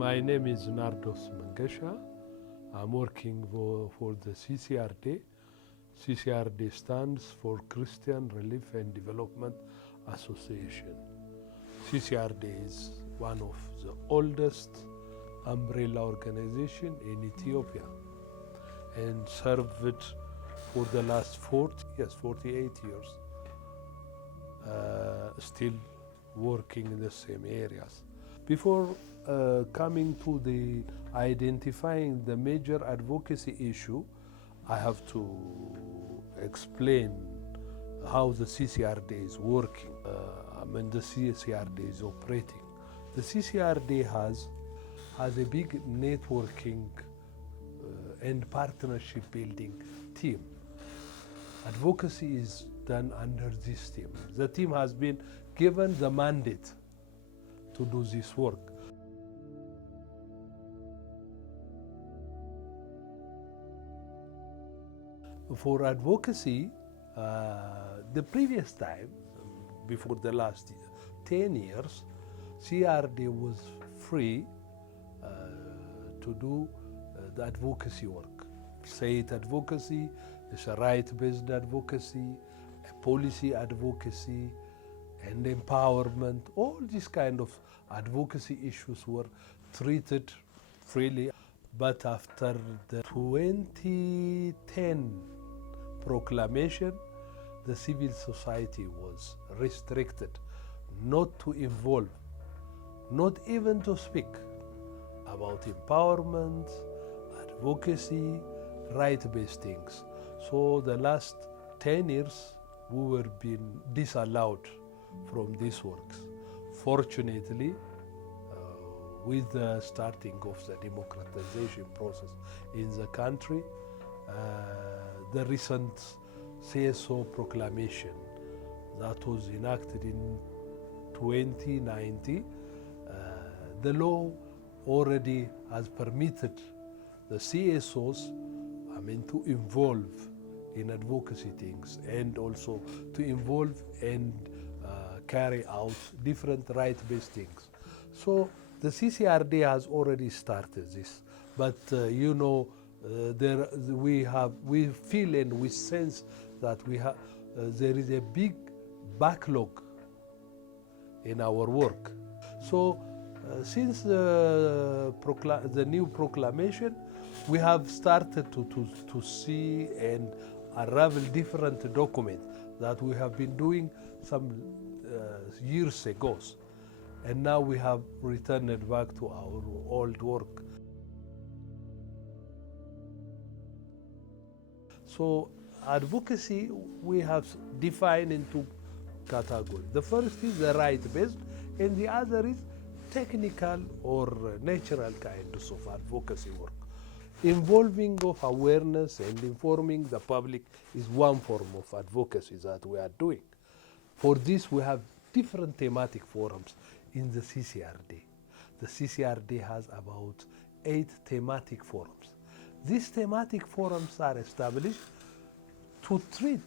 My name is Nardos Mangasha. I'm working for the CCRDA. CCRDA stands for Christian Relief and Development Association. CCRDA is one of the oldest umbrella organization in Ethiopia and served it for the last 48 years, still working in the same areas. Before coming to the identifying the major advocacy issue, I have to explain how the CCRDA is working. The CCRDA is operating. The CCRDA has a big networking and partnership building team. Advocacy is done under this team. The team has been given the mandate to do this work. For advocacy, the previous time, before the last 10 years, CRD was free to do the advocacy work. Say it advocacy, it's a right-based advocacy, a policy advocacy, and empowerment. All these kind of advocacy issues were treated freely. But after the 2010 proclamation, the civil society was restricted not to involve, not even to speak about empowerment, advocacy, right-based things. So the last 10 years, we were being disallowed from these works. Fortunately, with the starting of the democratization process in the country, the recent CSO proclamation that was enacted in 2019, the law already has permitted the CSOs to involve in advocacy things and also to involve and carry out different right-based things. So the CCRD has already started this, but we feel and we sense that there is a big backlog in our work. So since the new proclamation, we have started to see and unravel different documents that we have been doing some years ago. And now we have returned back to our old work. So advocacy we have defined into categories. The first is the right-based, and the other is technical or natural kinds of advocacy work. Involving of awareness and informing the public is one form of advocacy that we are doing. For this, we have different thematic forums in the CCRD. The CCRD has about 8 thematic forums. These thematic forums are established to treat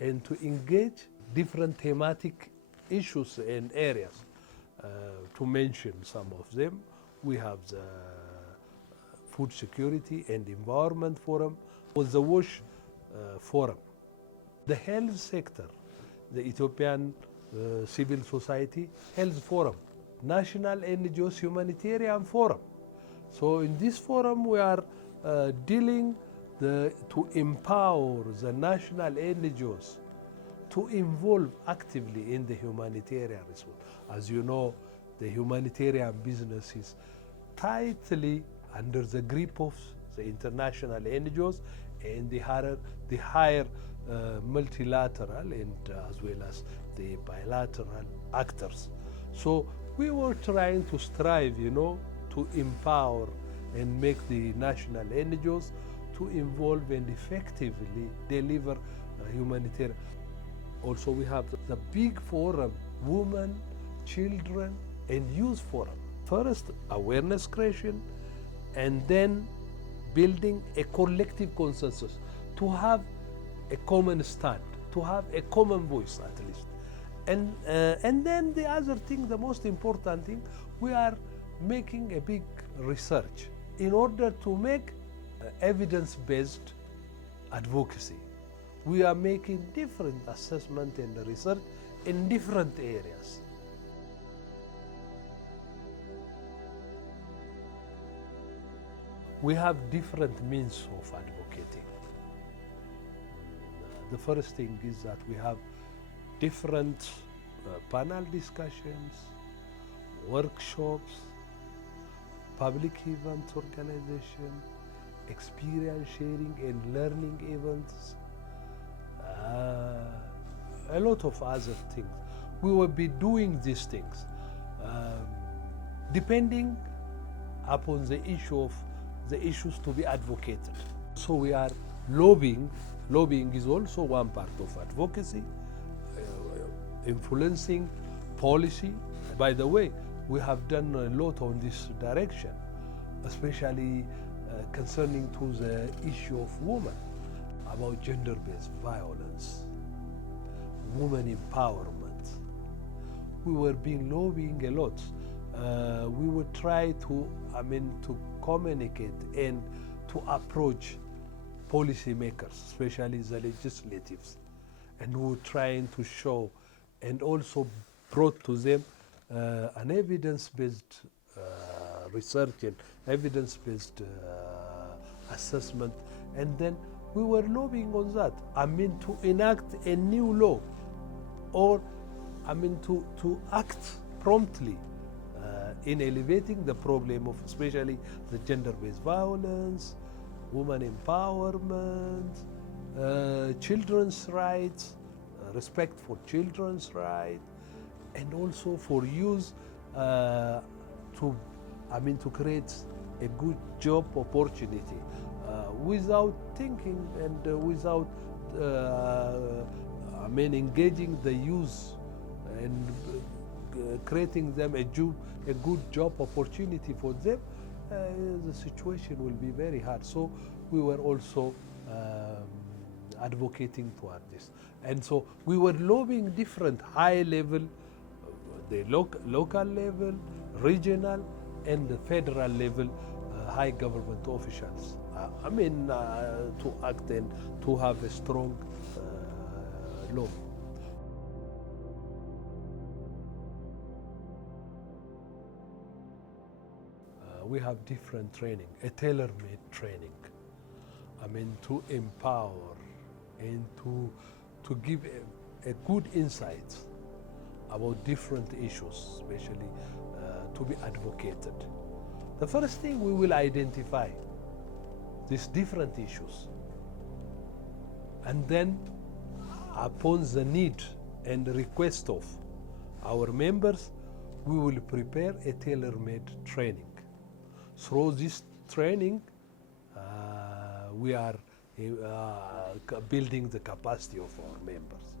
and to engage different thematic issues and areas. To mention some of them, we have the Food Security and Environment Forum, or the WASH Forum. The health sector, the Ethiopian Civil Society Health Forum, National NGOs Humanitarian Forum. So in this forum we are dealing to empower the national NGOs to involve actively in the humanitarian response. As you know, the humanitarian business is tightly under the grip of the international NGOs and the higher multilateral and as well as the bilateral actors. So we were trying to strive, to empower and make the national NGOs to involve and effectively deliver humanitarian. Also we have the big forum, Women, Children and Youth Forum. First, awareness creation, and then building a collective consensus to have a common stand, to have a common voice at least. And then the other thing, the most important thing, we are making a big research in order to make evidence-based advocacy. We are making different assessment and research in different areas. We have different means of advocating. The first thing is that we have different panel discussions, workshops, public event organization, experience sharing and learning events, a lot of other things. We will be doing these things depending upon the issues to be advocated. So we are lobbying. Lobbying is also one part of advocacy, influencing policy. By the way, we have done a lot on this direction, especially concerning to the issue of women, about gender-based violence, women empowerment. We were being lobbying a lot. We would try to communicate and to approach policymakers, especially the legislatives, and we were trying to show and also brought to them an evidence-based research and evidence-based assessment, and then we were lobbying on that. To enact a new law, or to act promptly in elevating the problem of especially the gender-based violence, women empowerment, children's rights, respect for children's rights, and also for youth to create a good job opportunity without thinking and without engaging the youth and creating them a good job opportunity for them. The situation will be very hard. So we were also advocating toward this. And so we were lobbying different high level, the local level, regional, and the federal level high government officials. To act and to have a strong law. We have different training, a tailor-made training. To empower and to give a good insight about different issues, especially to be advocated. The first thing, we will identify these different issues, and then upon the need and request of our members, we will prepare a tailor-made training. Through this training, we are building the capacity of our members.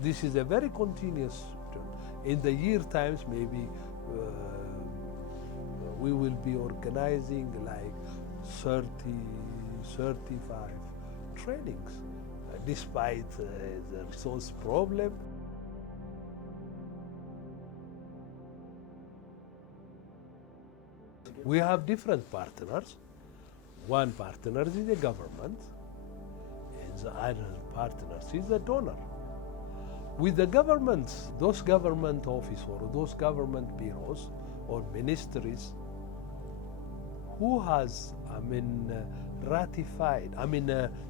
This is a very continuous journey. In the year times, maybe we will be organizing like 30, 35 trainings, despite the resource problem. We have different partners. One partner is the government, and the other partner is the donor. With the government, those government offices or those government bureaus or ministries who has,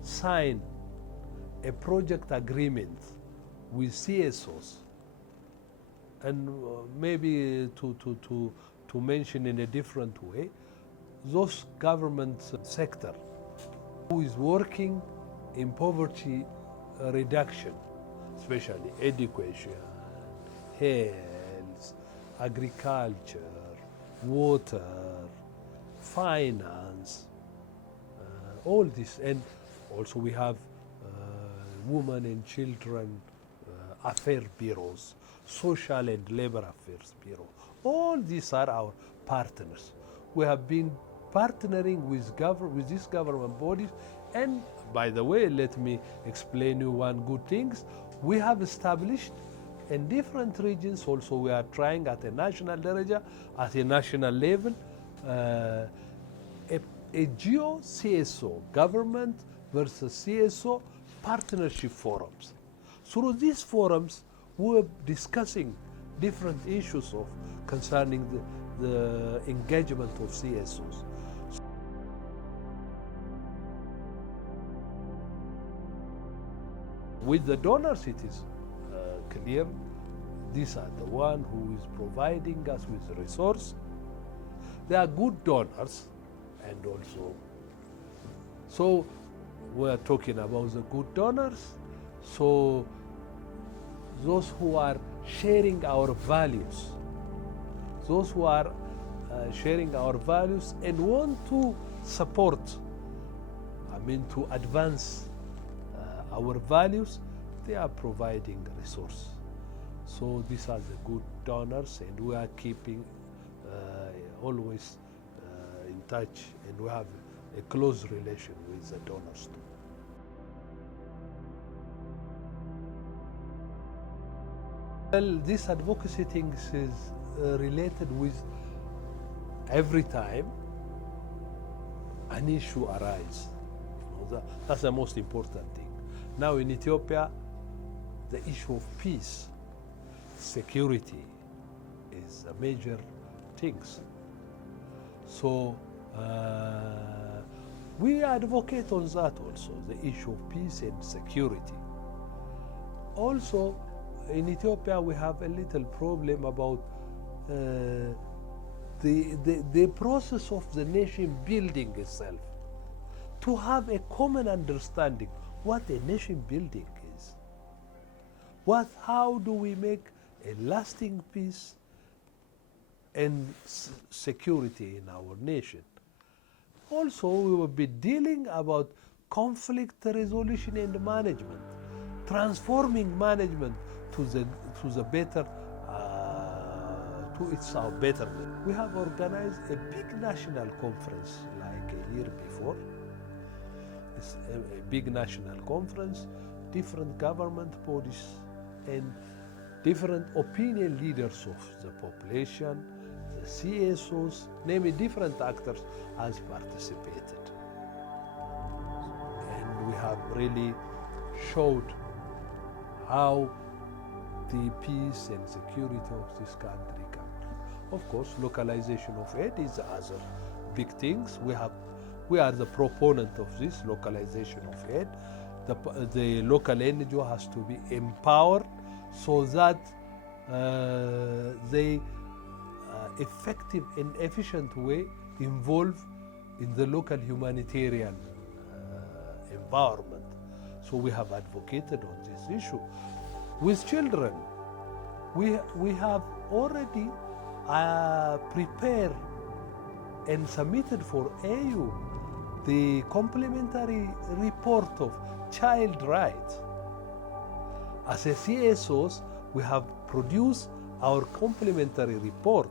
signed a project agreement with CSOs, and maybe to mention in a different way, those government sector who is working in poverty reduction, especially education, health, agriculture, water, finance, all this. And also we have women and children affairs bureaus, social and labor affairs bureau. All these are our partners. We have been partnering with these government bodies, and by the way, let me explain you one good thing. We have established In different regions also we are trying at a national daraja, at a national level, a geo-CSO, government versus CSO partnership forums. Through these forums, we are discussing different issues of concerning the engagement of CSOs. With the donors, it is clear these are the one who is providing us with the resource. They are good donors, and also, so we are talking about the good donors. So those who are sharing our values, those who are sharing our values and want to support, to advance our values, they are providing resource. So these are the good donors, and we are keeping always in touch, and we have a close relation with the donors too. Well, this advocacy thing is related with every time an issue arises. That's the most important thing. Now in Ethiopia, the issue of peace, security is a major things. So we advocate on that also, the issue of peace and security. Also, in Ethiopia, we have a little problem about the process of the nation building itself. To have a common understanding what a nation building is. How do we make a lasting peace and security in our nation? Also, we will be dealing about conflict resolution and management, transforming management to the better, to its our betterment. We have organized a big national conference like a year before. It's a big national conference, different government bodies and different opinion leaders of the population, the CSOs, namely different actors has participated. And we have really showed how the peace and security of this country can. Of course, localization of aid is the other big things. We are the proponent of this localization of aid. The local NGO has to be empowered so that they effective and efficient way involve in the local humanitarian environment. So we have advocated on this issue. With children, we have already prepared and submitted for AU the complementary report of child rights. As a CSOs, we have produced our complementary report.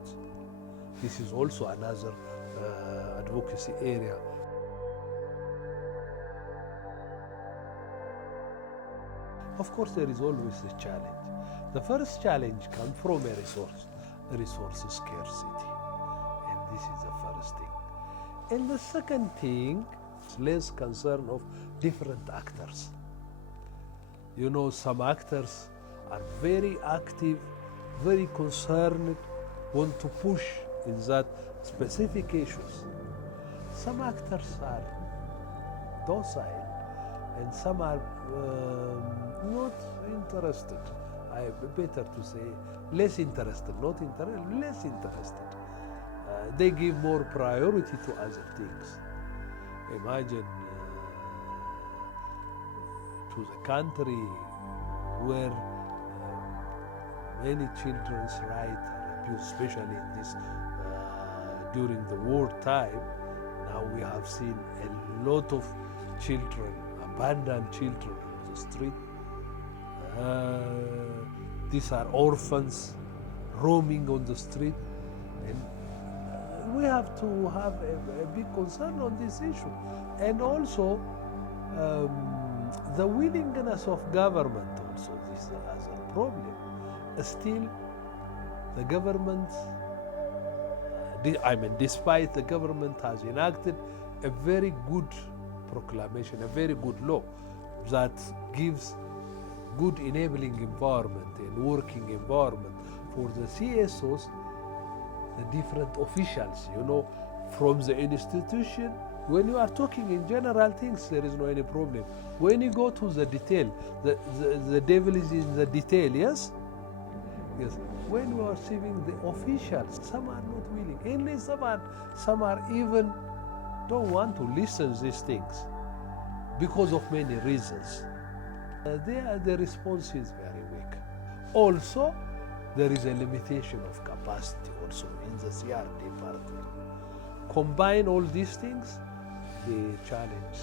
This is also another advocacy area. Of course, there is always a challenge. The first challenge comes from a resource scarcity. And this is the first thing. And the second thing is less concern of different actors. You know, some actors are very active, very concerned, want to push in that specific issues. Some actors are docile and some are not interested. Better to say less interested, not interested, less interested. They give more priority to other things. Imagine to the country where many children's rights are abused, especially in this during the war time. Now we have seen a lot of children, abandoned children on the street. These are orphans roaming on the street, and we have to have a big concern on this issue. And also the willingness of government also, this is a problem. still the government, despite the government has enacted a very good proclamation, a very good law that gives good enabling environment and working environment for the CSOs, the different officials, from the institution. When you are talking in general things, there is no any problem. When you go to the detail, the devil is in the detail, yes? Yes. When you are receiving the officials, some are not willing. Only some are even don't want to listen to these things because of many reasons. The response is very weak. Also, there is a limitation of capacity also in the CRD part. Combine all these things, the challenge